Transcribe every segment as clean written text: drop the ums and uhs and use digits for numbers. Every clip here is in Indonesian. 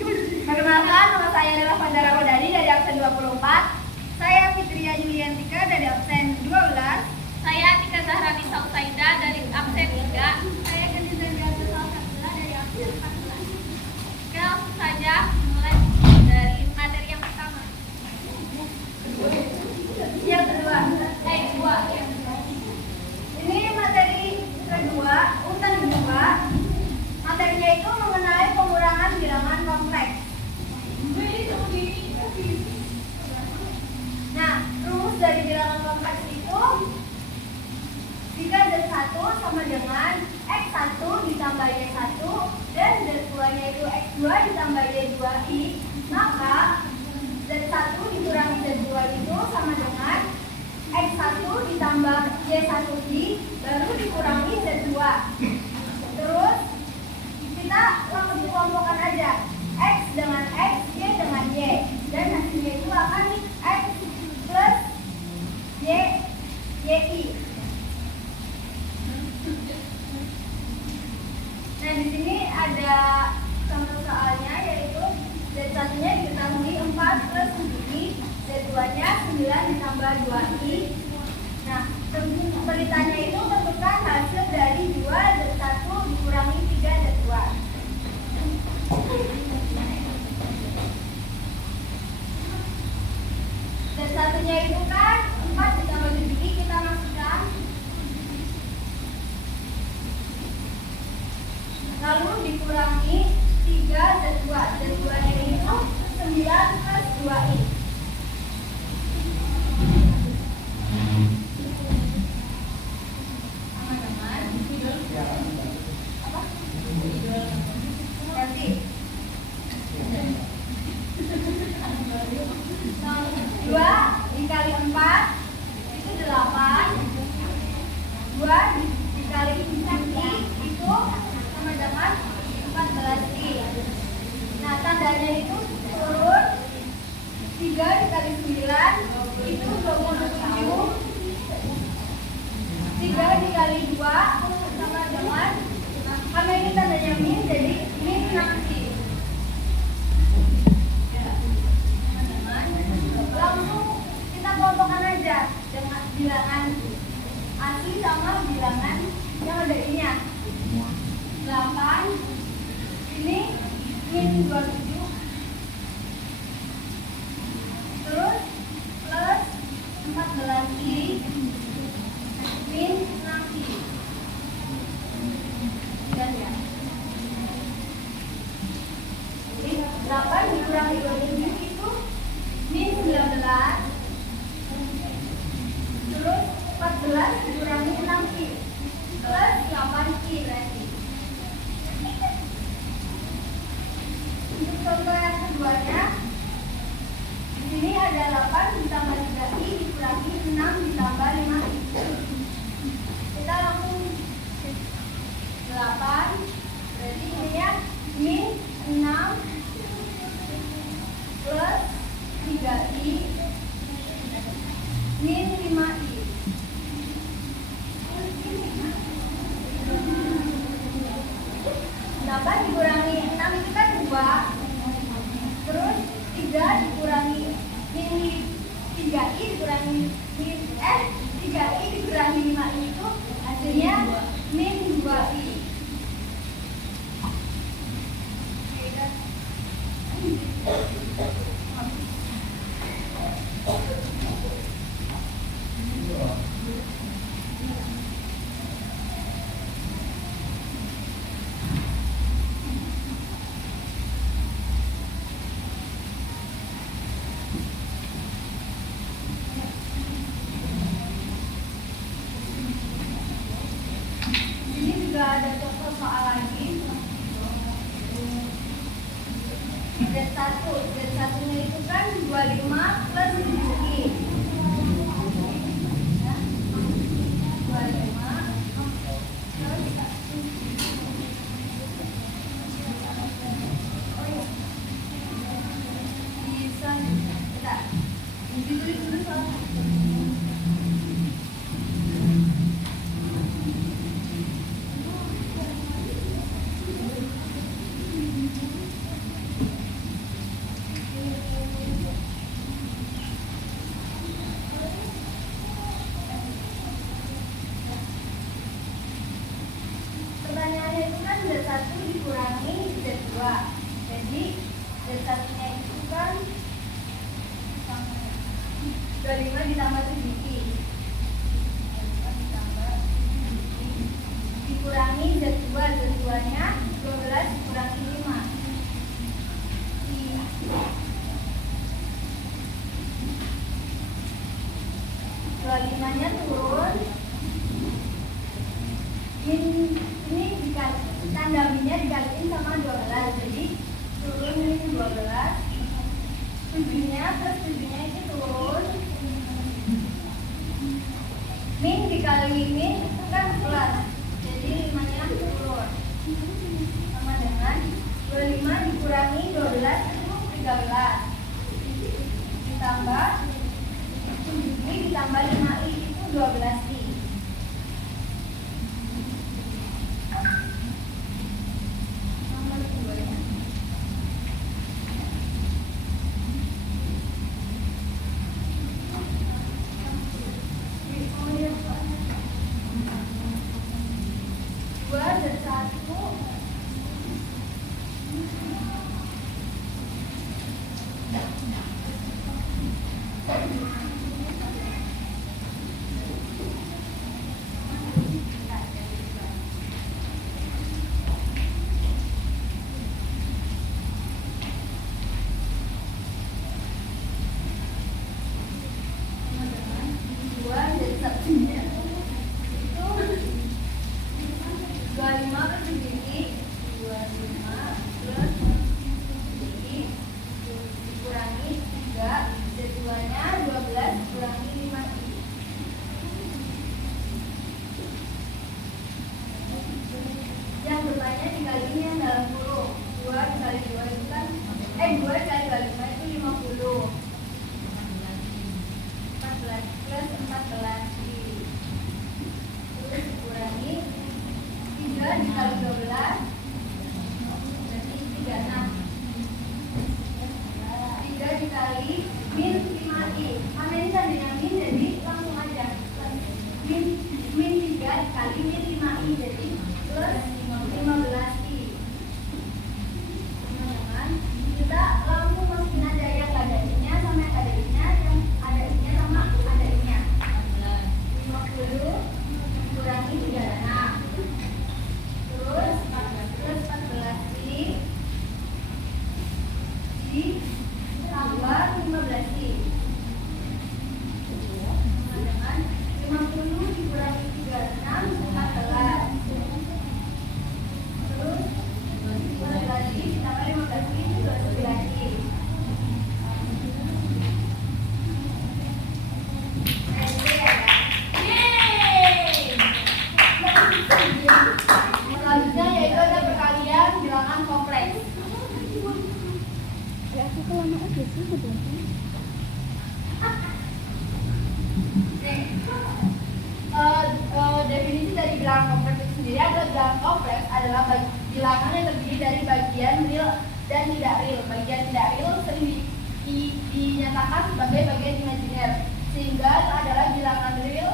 Perkenalkan, nama saya adalah Fandara Kodani dari absen 24. Saya Fitria Yuliantika dari absen 12. Saya Tika Zahrani Sausaida dari absen 3. Saya Khadijah Abdul Sabila dari absen 14. Oke, langsung saja mulai dari materi yang pertama. Yang kedua. Dua. Ini materi kedua, urutan kedua. Materinya itu mengenai pengurangan bilangan kompleks. Nah, rumus dari bilangan kompleks itu jika Z1 sama dengan X1 ditambah Y1 dan Z2 nya itu X2 ditambah Y2I, maka Z1 dikurangi Z2 itu sama dengan X1 ditambah Y1I baru dikurangi Z2. Terus kita langsung kelompokkan aja X dengan X, Y dengan Y, dan hasilnya itu akan X plus Y, YI. Nah, di sini ada contoh soalnya, yaitu Z1-nya diketahui 4 plus 7I, Z2-nya 9 ditambah 2I. Nah, beritanya itu tentukan hasil dari 2 Z1 dikurangi 3 Z2. Z1-nya itu kan 4 ditambah 7I, kita masukkan. Lalu dikurangi 3 Z2. Z2-nya itu 9 plus 2I. Dikali 4 itu 8. 2 dikali 4I itu sama dengan 14I. Nah, tandanya itu turun. 3 dikali 9 itu 27. 3 dikali 2 sama dengan, karena ini tandanya min, jadi min 6I. Langsung kita kelompokkan aja dengan bilangan asli sama bilangan yang ada ininya. 8 ini min 27, terus plus 14I min 6I. Dan ya, jadi 8 dikurangi 27 itu min 19, terus 14 dikurangi 6I plus 8I berarti. Untuk contoh yang keduanya, di sini ada 8 ditambah 3I dikurangi 6 ditambah 5I. Kita langsung 8, berarti ini ya min 6 plus 3I min 5I. 8 dikurangi 6 itu kan 2. Terus 3 dikurangi min 3I dikurangi min 3I dikurangi 5I itu hasilnya min 2I. Ada contoh soal lagi. Z1-nya itu kan 25 plus 7I. 25 satunya itu kan 25 ditambah 7i dikurangi Z2, Z2-nya 12 dikurangi 5 25-nya turun, ini tanda minnya dikaliin sama 12, jadi turun min 12, 7-nya plus 7-nya itu turun, min dikali min itu kan plus, jadi 5-nya turun, sama dengan 25 dikurangi 12 itu 13, ditambah 7i ditambah 5i itu 12i. Nomor 2-nya. Dua dan 1 yang depannya dikaliin yang dalam kurung 2 dikali 2 itu kan 2 dikali 25 itu 50 14 plus 14 terus dikurangi 3 dikali 12 berarti 36 3 dikali min 5i karena ini tandanya min jadi langsung aja min 3 dikali min 5i jadi plus 15i. Teman-teman, kita langsung masukin aja yang ada i-nya sama yang ada i-nya, yang ada i-nya sama ada i-nya. 50 kurangi 36. Terus plus 14i ditambah 15i. Teman-teman, 50 dikurangi 36 14. Terus 14i ditambah 15i itu 29i. Selanjutnya yaitu ada perkalian bilangan kompleks. Ya, aku lama aja sih sebetulnya. Definisi dari bilangan kompleks itu sendiri adalah bilangan kompleks adalah bilangan yang terdiri dari bagian real dan tidak real. Bagian tidak real sering dinyatakan sebagai bagian imajiner, sehingga itu adalah bilangan real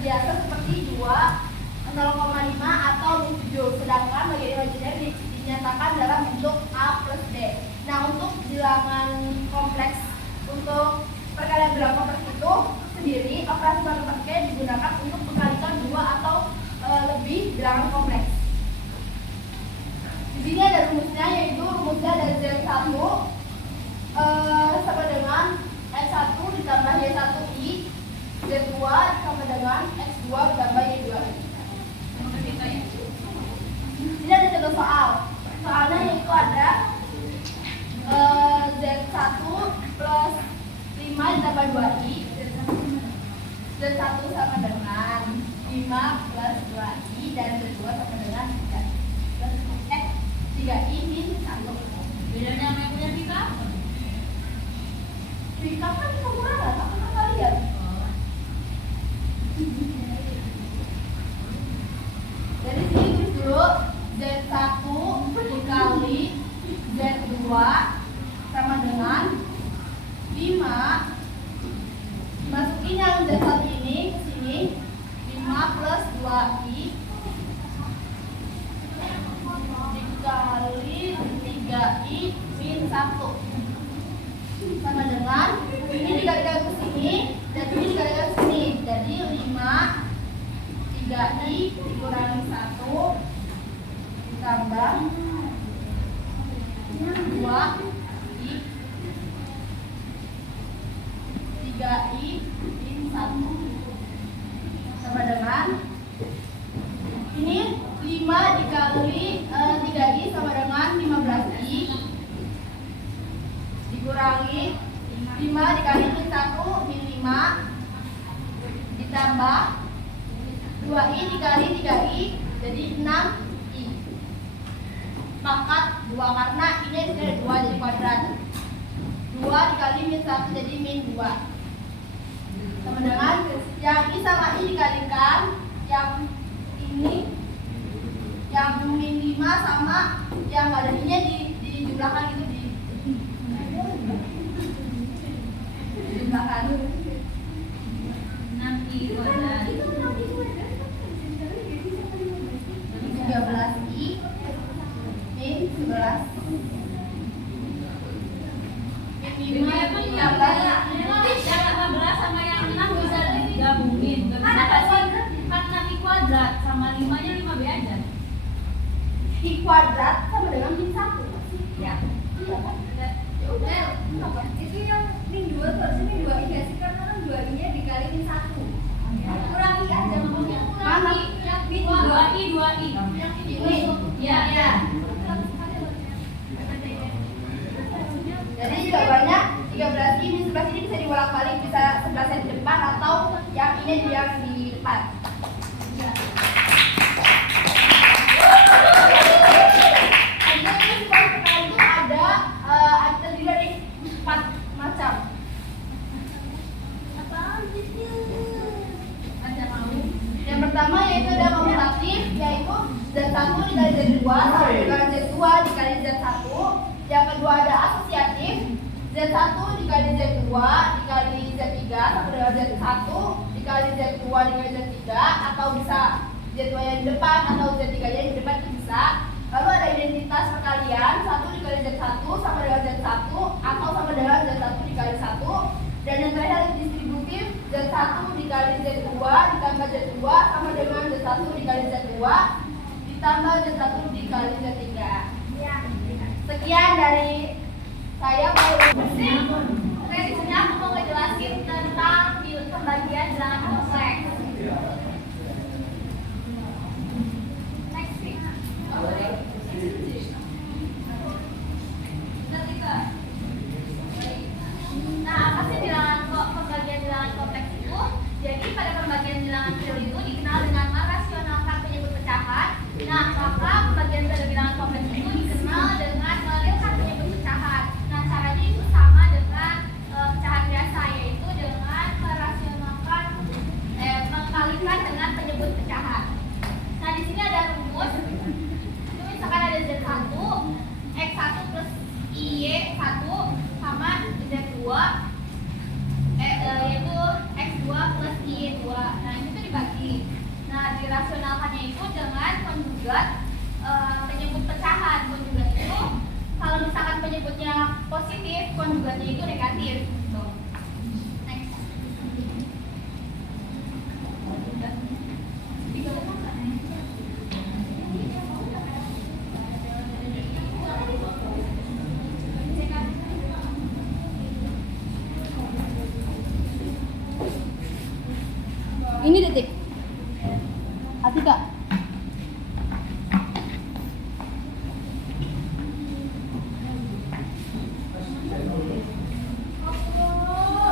biasa seperti 2, 0,5 atau 7, sedangkan bagian imajiner dinyatakan dalam bentuk A plus B. Nah, untuk bilangan kompleks, untuk perkalian bilangan kompleks itu sendiri, operasi matematika digunakan untuk mengkalikan 2 atau lebih bilangan kompleks. Di sini ada rumusnya, yaitu rumusnya dari Z1 sama dengan X1 ditambah Y1i, Z2 sama dengan X2 ditambah Y2i. Ini ada contoh soal. Soalnya yaitu ada Z1 plus 5 ditambah 2i, Z1 sama dengan 5 plus 2i, dan Z2 sama dengan 3i min 1. Bedanya sama yang punya Vika? Vika kan kekurangan, aku nggak lihat. Dari sini tulis dulu Z1 dikali Z2 sama dengan 5. Masukin yang Z1 ini ke sini, 5 plus 2i dikali 3i min 1 sama dengan ini dikalikan ke sini dan ini dikalikan ke sini. Jadi 5 3i dikurangi 1 ditambah 2i 3i min 1 sama dengan ini 5 dikali 3i sama dengan 15i dikurangi 5 dikali min 1 min 5 ditambah 2i dikali 3i jadi 6i. Pangkat 2 karena ini sudah 2 jadi kuadrat. 2 dikali min 1 jadi min 2 sama dengan yang i sama i dikalikan, yang ini yang min 5 sama yang nggak ada i-nya dijumlahkan gitu, dijumlahkan 6i kuadrat 13i min 11 min 5 yang 15 sama yang 6 bisa digabungin. Gak bisa kasih kan 6i kuadrat sama 5-nya 5b aja. i kuadrat sama dengan min 1 Ya. iya kan? Ya udah. Itu yang min 2 tuh harusnya min 2i ya sih, karena kan 2i-nya dikali min 1. Kurangi aja makanya kurangi yang min 2i 2i. Ini Ya, ya. jadi jawabannya 13i min 11 ini bisa dibolak-balik, bisa 11 di depan atau yang ini yang di depan. Ada terdiri dari 4 macam. Yang pertama yaitu ada komutatif, yaitu Z1 dikali Z2 sama dengan Z2 dikali Z1. Yang kedua ada asosiatif, Z1 dikali Z2 dikali Z3 sama dengan Z1 dikali Z2 dikali Z3, atau bisa Z2 yang di depan atau Z3 yang di depan itu bisa. Lalu ada identitas perkalian, 1 dikali Z1 sama dengan Z1 atau sama dengan Z1 dikali 1. Dan yang terakhir ada distributif, Z1 dikali Z2 ditambah Z2 sama dengan Z1 dikali Z2 ditambah Z1 dikali Z3. Sekian dari saya. Oke, di sini aku mau ngejelasin tentang pembagian bilangan kompleks. Next week. Nah, apa sih pembagian bilangan kompleks itu? Jadi pada pembagian bilangan kecil itu dikenal dengan merasionalkan penyebut pecahan. Nah, maka pembagian pada bilangan kompleks itu dikenal dengan merealkan penyebut pecahan. Nah, caranya itu sama dengan pecahan biasa, yaitu dengan merasionalkan mengkalikan dengan penyebut pecahan. Nah, di sini ada rumus. Itu misalkan ada Z1, X1 plus Y1 sama Z2 yaitu X2 plus Y2. Nah, ini tuh dibagi. Nah, dirasionalkannya itu dengan konjugat penyebut pecahan. Konjugat itu kalau misalkan penyebutnya positif, konjugatnya itu negatif. Tuh. Next. Ini detik. Hati Kak.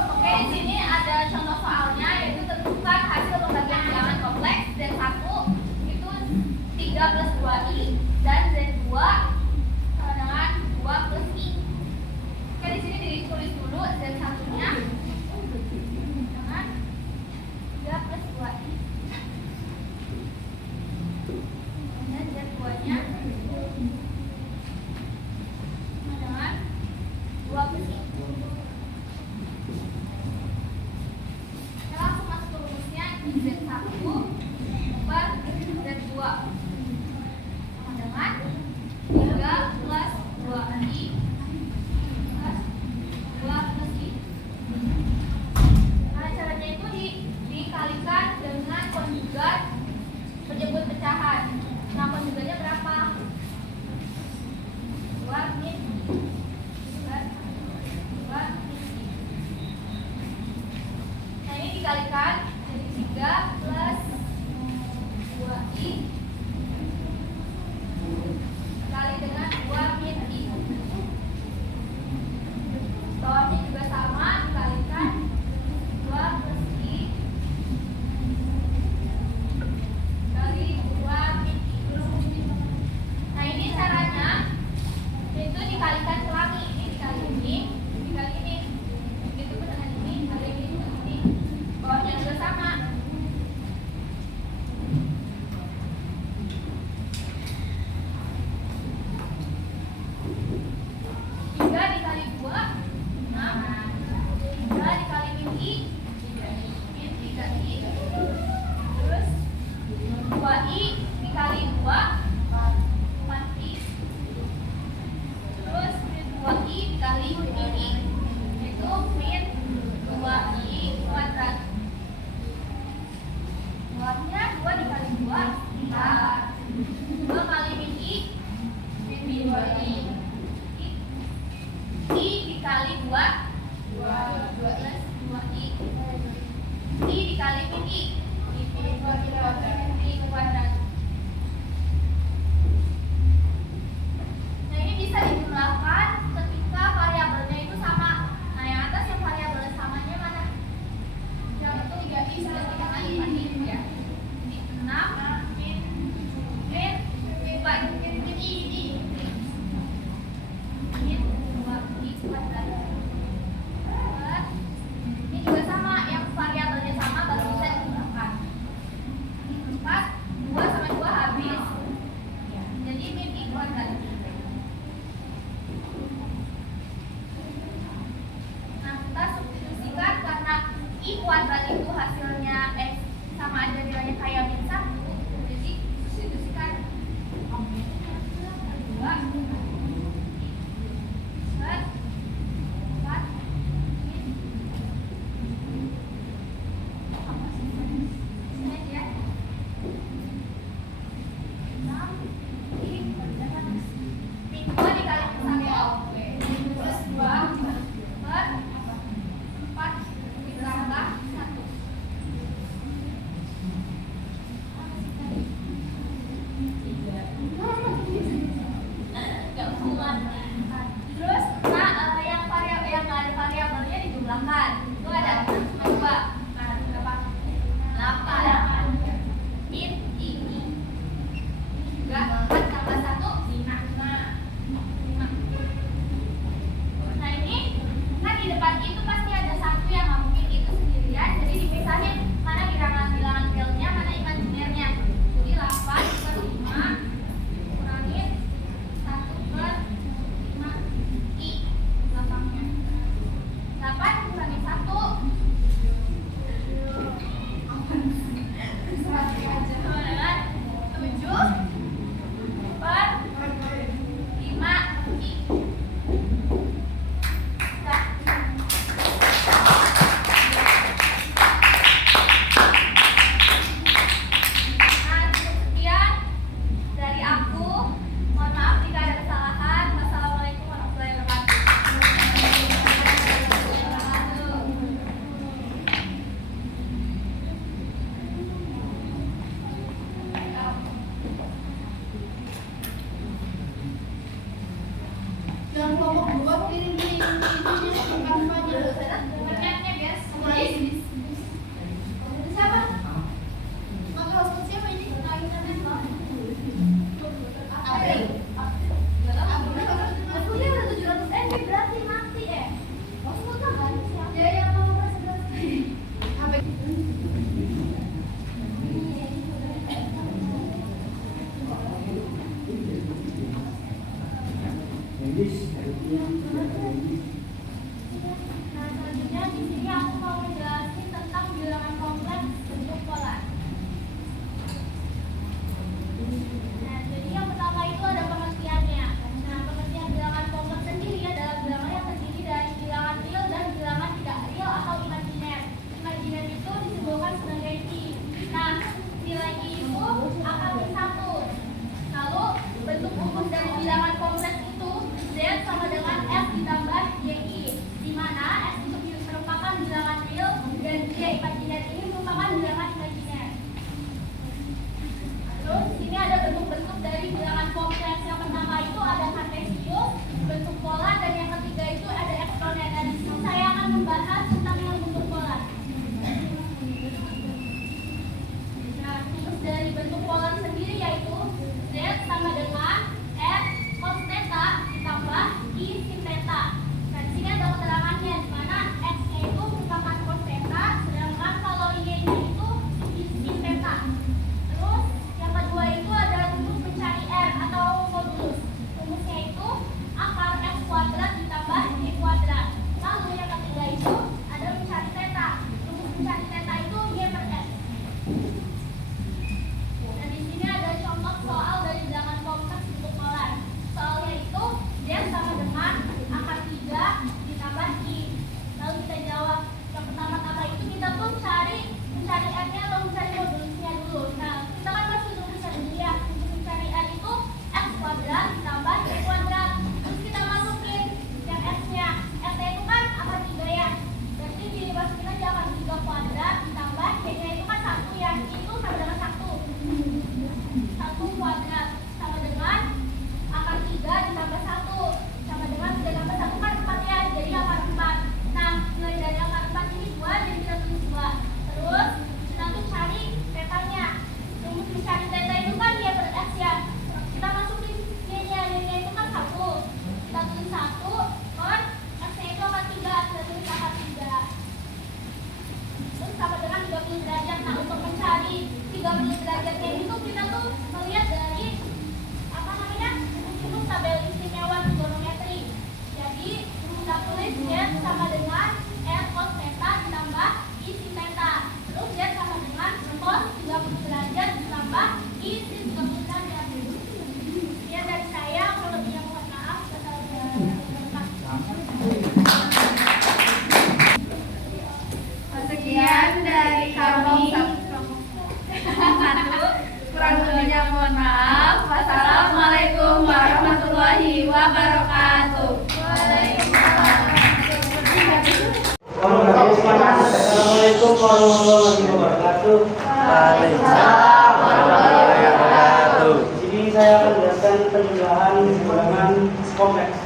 Oke, di sini ada contoh soalnya, yaitu tentukan hasil pembagian bilangan kompleks. Z1 itu 3 plus 2i dan Z2 sama dengan 2 plus i. Oke, di sini ditulis dulu Z1-nya dengan 3 plus 2i dan Z2-nya sama dengan 2 plus i. Kita langsung masuk ke rumusnya. Z1 per Z2 sama dengan 3 plus 2i dikalikan jadi 3 plus 2i kali dengan 2 min i. Bawahnya juga sama, dikalikan 2 plus i kali 2 min i. Nah ini caranya, itu dikalikan pelangi, ini dikali ini begitu pun dengan ini, kali ini. Bawahnya juga sama. Tiga dikali 2 6. 3 dikali min i min 3i. Terus 2i dikali 2 4i. Terus min 2i dikali min i itu min 2i kuadrat. Bawahnya 2 dikali 2 5. 2 kali min i min 2i. I dikali 2 plus 2i. I dikali min i min kuadrat. Nah ini bisa dijumlahkan ketika variabelnya itu sama. Nah yang atas yang variabelnya samanya mana? Yang itu 3i sudah kita kali ya. Ini 6 min bukan min i min 2i kuadrat. Ini juga sama, yang variabelnya sama baru bisa dijumlahkan. 4, 2 sama 2 habis. Jadi min i kuadrat. Nah, kita substitusikan karena i kuadrat itu hasilnya x sama aja nilainya kayak min 1. Jadi substitusikan 2 sama dengan F ditambah YI, di mana F itu merupakan bilangan real otomatis Z sama dengan R cos theta ditambah I sin theta. Terus Z sama dengan cos 30 derajat ditambah I sin 30 derajat. Sekian dari saya, kalau lebihnya mohon maaf. Sekian dari kami. Kurang lebihnya mohon maaf. Wassalamualaikum warahmatullahi wabarakatuh. Assalamualaikum warahmatullahi wabarakatuh. Waalaikumsalam warahmatullahi wabarakatuh. Di sini saya akan menjelaskan penjelasan bilangan kompleks.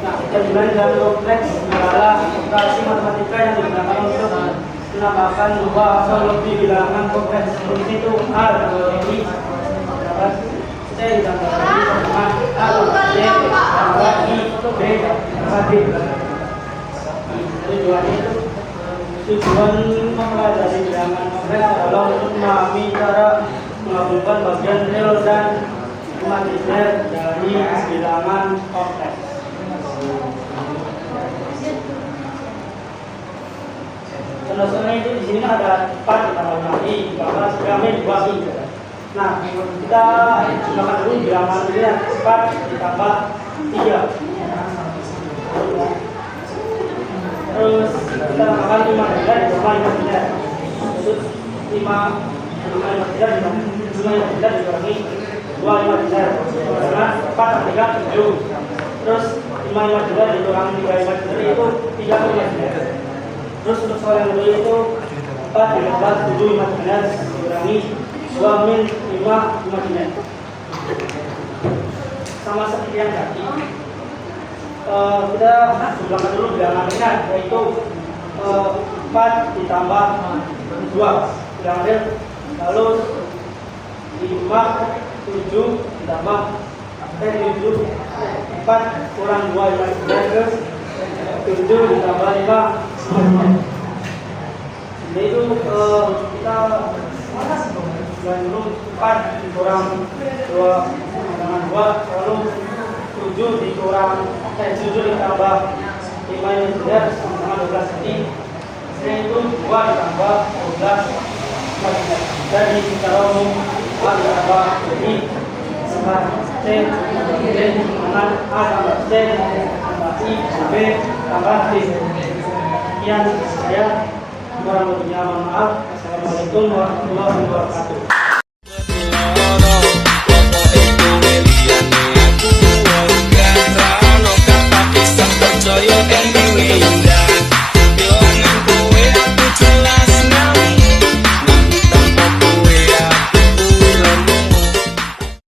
Nah, penjelasan bilangan kompleks adalah operasi matematika yang digunakan untuk menambahkan dua atau lebih bilangan kompleks. Seperti itu A ditambah B dapat C ditambah B sama A tambah C tambah I B tambah D. Tujuan mempelajari bilangan kompleks adalah untuk memahami cara menggabungkan bagian real dan imajiner dari bilangan kompleks. Contohnya itu di sini ada 4 ditambah I, ditambah kami 2I. Nah, kita gunakan dulu bilangan ini 4 ditambah 3. Terus kita tambahkan 5 ditambah imajiner. Itu 5 dikurangi 2 imajiner. Karena 4 dan 3 7. Terus 5 imajiner dikurangi 3 imajiner itu 3 imajiner. Terus untuk soal yang kedua itu 4 ditambah 7 imajiner dikurangi 2 min 5 imajiner. Sama seperti yang tadi, kita jumlahkan dulu bilangannya, yaitu 4 ditambah 2 bilangan real, lalu 5 7 ditambah 7 4 kurang 2 imajiner terus 7 ditambah 5 yaitu kita dulu 4 dikurang 2 dengan 2 lalu 7 dikurang 7 ditambah 5 imajiner sama 12 jadi itu 2 ditambah 12 imajiner. Jadi secara umum A ditambah I sama C dengan A tambah C tambah I B tambah D. Sekian saya, kurang lebihnya mohon maaf. Assalamualaikum warahmatullahi wabarakatuh.